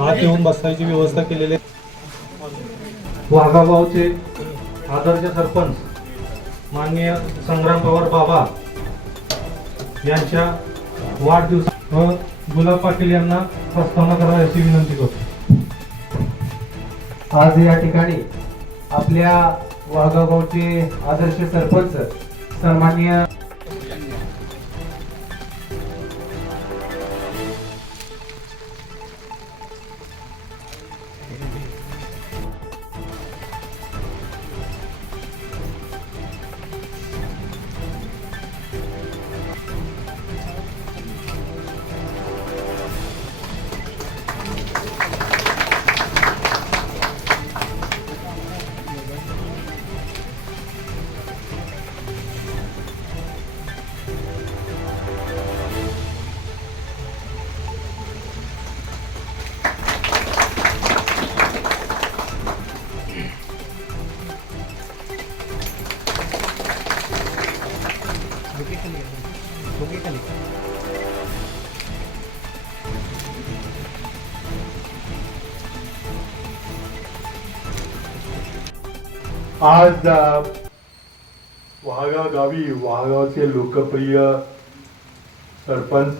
आत येऊन बसायची व्यवस्था केलेली आहे. वाघागावचे आदर्श सरपंच माननीय संग्राम पवार बाबा यांच्या वाढदिवस गुलाब पाटील यांना प्रस्तावना करा अशी विनंती करतो. आज या ठिकाणी आपल्या वाघागावचे आदर्श सरपंच सन्माननीय आज वाघा गावी वाघावचे लोकप्रिय सरपंच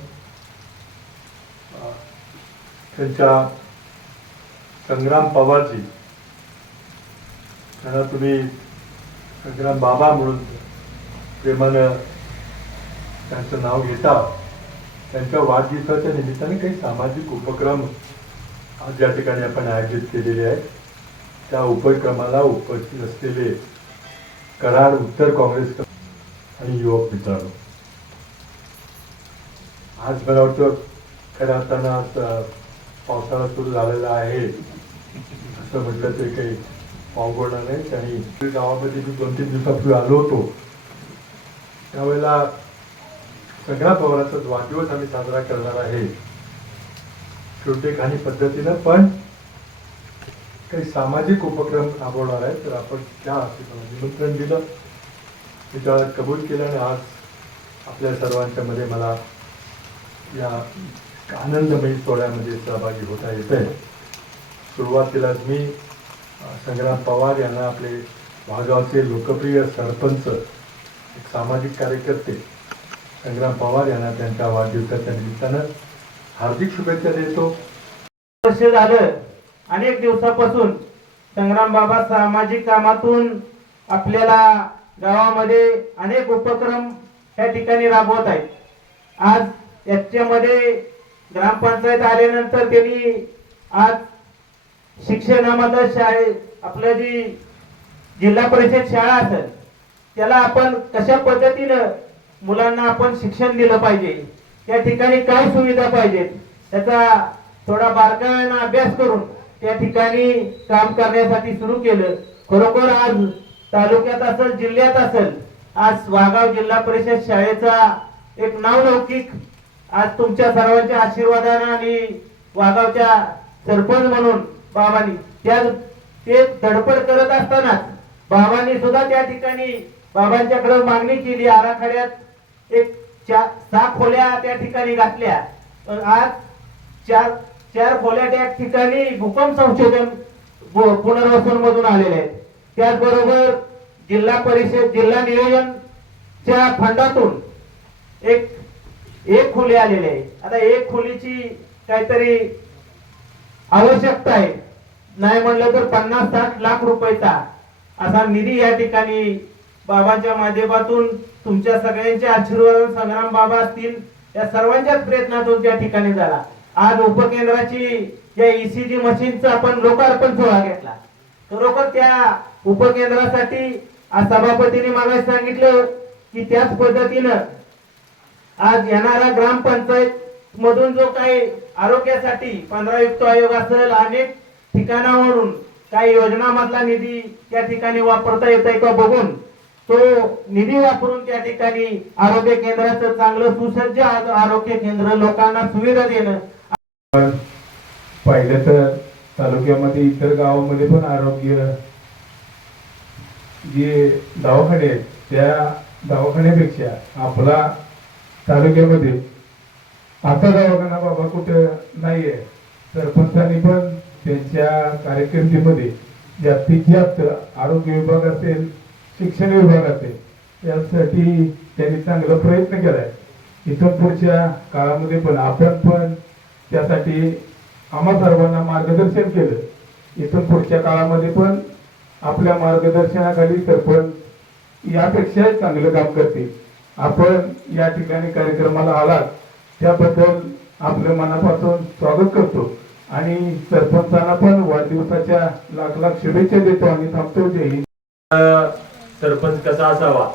त्यांच्या संग्राम पवारजी, त्यांना तुम्ही संग्राम बाबा म्हणून प्रेमानं त्यांचं नाव घेता, त्यांच्या वाढदिवसाच्या निमित्ताने काही सामाजिक उपक्रम आज या ठिकाणी आपण आयोजित केलेले आहेत. त्या उपक्रमाला उपस्थित असलेले कराड उत्तर काँग्रेस आणि युवक मित्रांनो, आज मला वाटतं खरं असताना पावसाळा सुरू झालेला आहे असं म्हटलं तरी काही पावगोणार नाही. आणि गावामध्ये मी 2-3 दिवसापूर्वी आलो होतो, त्यावेळेला संग्राम पवारांचा वाढदिवस आम्ही साजरा करणार आहे छोटेखानी पद्धतीनं, पण काही सामाजिक उपक्रम राबवणार आहे. तर आपण त्या निमंत्रण दिलं, मी त्याला कबूल केलं आणि आज आपल्या सर्वांच्या मध्ये मला या आनंदमयी सोहळ्यामध्ये सहभागी होता येत आहे. सुरुवातीलाच मी संग्राम पवार यांना आपले वाघावचे लोकप्रिय सरपंच, एक सामाजिक कार्यकर्ते संग्राम पवार यांना त्यांच्या वाढदिवसाच्या निमित्तानं हार्दिक शुभेच्छा देतो. वर्ष झालं, अनेक दिवसापासून संग्राम बाबा सामाजिक कामातून आपल्याला गावामध्ये अनेक उपक्रम या ठिकाणी राबवत आहेत. आज याच्यामध्ये ग्रामपंचायत आल्यानंतर त्यांनी आज शिक्षणामध्ये आपलं जी जिल्हा परिषद शाळा असेल त्याला आपण कशा पद्धतीनं मुलांना आपण शिक्षण दिलं पाहिजे, त्या ठिकाणी काय सुविधा पाहिजेत त्याचा थोडा बारकाईने अभ्यास करून त्या ठिकाणी काम करण्यासाठी सुरू केलं. खरोखर आज तालुक्यात असेल जिल्ह्यात असेल, आज वाघाव जिल्हा परिषद शाळेचा एक नावलौकिक आज तुमच्या सर्वांच्या आशीर्वादाने आणि वाघावच्या सरपंच म्हणून बाबांनी ते धडपड करत असतानाच बाबांनी सुद्धा त्या ठिकाणी बाबांच्याकडे मागणी केली. आराखड्यात एक 6 खोल्या त्या ठिकाणी घातल्या. आज 4 खोल्या त्या ठिकाणी भूकंप संशोधन पुनर्वसन मधून आलेले आहेत. त्याचबरोबर जिल्हा परिषद जिल्हा नियोजनच्या फंडातून एक खोली आलेली आहे. आता एक खोलीची काहीतरी आवश्यकता आहे, नाही म्हणलं तर 50-60 लाख रुपयाचा असा निधी या ठिकाणी बाबांच्या माध्यमातून तुमच्या सगळ्यांच्या आशीर्वाद संग्राम बाबा असतील या सर्वांच्याच प्रयत्नातून त्या ठिकाणी झाला. आज उपकेंद्राची या ईसीजी मशीनचा आपण लोकार्पण सोहळा घेतला. खरोखर त्या उपकेंद्रासाठी आज सभापतींनी मला सांगितलं की त्याच पद्धतीनं आज येणारा ग्रामपंचायत मधून जो काही आरोग्यासाठी 15 युक्त आयोग असेल, अनेक ठिकाणावरून काही योजनामधला निधी त्या ठिकाणी वापरता येतोय का बघून तो निधी वापरून त्या ठिकाणी आरोग्य केंद्राचं चांगलं सुसज्ज आरोग्य केंद्र लोकांना सुविधा देणं. पाहिलं तर तालुक्यामध्ये इतर गावामध्ये पण आरोग्य जे दवाखाने आहेत त्या दवाखान्यापेक्षा आपला तालुक्यामध्ये आता दवाखाना बाबा कुठं नाहीये. सरपंचांनी पण त्यांच्या कार्यकिर्दीमध्ये जास्तीत जास्त आरोग्य विभाग असेल, शिक्षण विभाग असेल यासाठी त्यांनी चांगला प्रयत्न केलाय. इथून पुढच्या काळामध्ये पण आपण पण त्यासाठी आम्हा सर्वांना मार्गदर्शन केलं. इथून पुढच्या काळामध्ये पण आपल्या मार्गदर्शनाखाली सरपंच यापेक्षा चांगलं काम करतील. आपण या ठिकाणी कार्यक्रमाला आलात त्याबद्दल आपल्या मनापासून स्वागत करतो आणि सरपंचांना पण वाढदिवसाच्या लाख लाख शुभेच्छा देतो आणि थांबतो. जय हिंद. सरपंच कसा असावा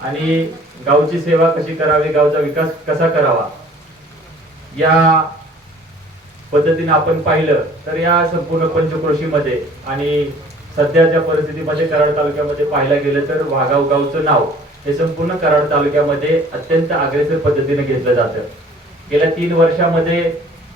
आणि गावची सेवा कशी करावी, गावचा विकास कसा करावा या पद्धतीने आपण पाहिलं तर या संपूर्ण पंचक्रोशीमध्ये आणि सध्याच्या परिस्थितीमध्ये कराड तालुक्यामध्ये पाहायला गेलं तर वाघाव गावचं नाव हे संपूर्ण कराड तालुक्यामध्ये अत्यंत अग्रेसर पद्धतीने घेतलं जातं. गेल्या 3 वर्षामध्ये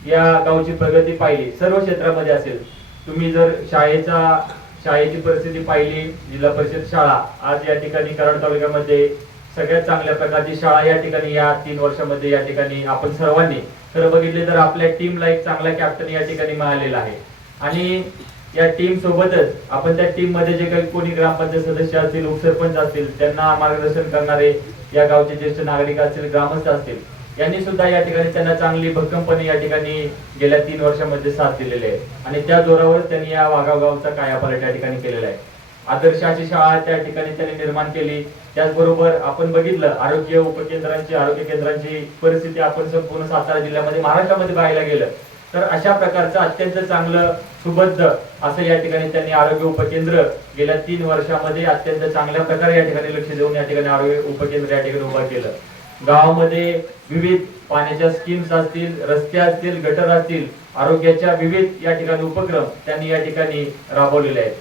या गावची प्रगती पाहिली सर्व क्षेत्रामध्ये असेल. तुम्ही जर शाळेची परिस्थिती पाहिली, जिल्हा परिषद शाळा आज या ठिकाणी कराड तालुक्यामध्ये सगळ्यात चांगल्या प्रकारची शाळा या ठिकाणी या 3 वर्षामध्ये या ठिकाणी आपण सर्वांनी खरं बघितले तर आपल्या टीमला एक चांगला कॅप्टन या ठिकाणी मिळालेला आहे. आणि या टीम सोबतच आपण त्या टीम मध्ये जे काही कोणी ग्रामपंचायत सदस्य असतील, उपसरपंच असतील, त्यांना मार्गदर्शन करणारे या गावचे ज्येष्ठ नागरिक असतील, ग्रामस्थ असतील, यांनी सुद्धा या ठिकाणी त्यांना चांगली भक्कमपणे या ठिकाणी गेल्या 3 वर्षामध्ये साथ दिलेली आहे. आणि त्या जोरावर त्यांनी या वाघाव गावचा कायापालट या ठिकाणी केलेला आहे. आदर्शाची शाळा त्या ठिकाणी त्यांनी निर्माण केली. त्याचबरोबर आपण बघितलं आरोग्य उपकेंद्रांची, आरोग्य केंद्रांची परिस्थिती आपण संपूर्ण सातारा जिल्ह्यामध्ये, महाराष्ट्रामध्ये पाहायला गेलं तर अशा प्रकारचं अत्यंत चांगलं सुबद्ध असं या ठिकाणी त्यांनी आरोग्य उपकेंद्र गेल्या 3 वर्षामध्ये अत्यंत चांगल्या प्रकारे या ठिकाणी लक्ष देऊन या ठिकाणी आरोग्य उपकेंद्र या ठिकाणी उभं केलं. गावामध्ये विविध पाण्याच्या स्कीम्स असतील, रस्ते असतील, गटर असतील, आरोग्याच्या विविध या ठिकाणी उपक्रम त्यांनी या ठिकाणी राबवलेले आहेत.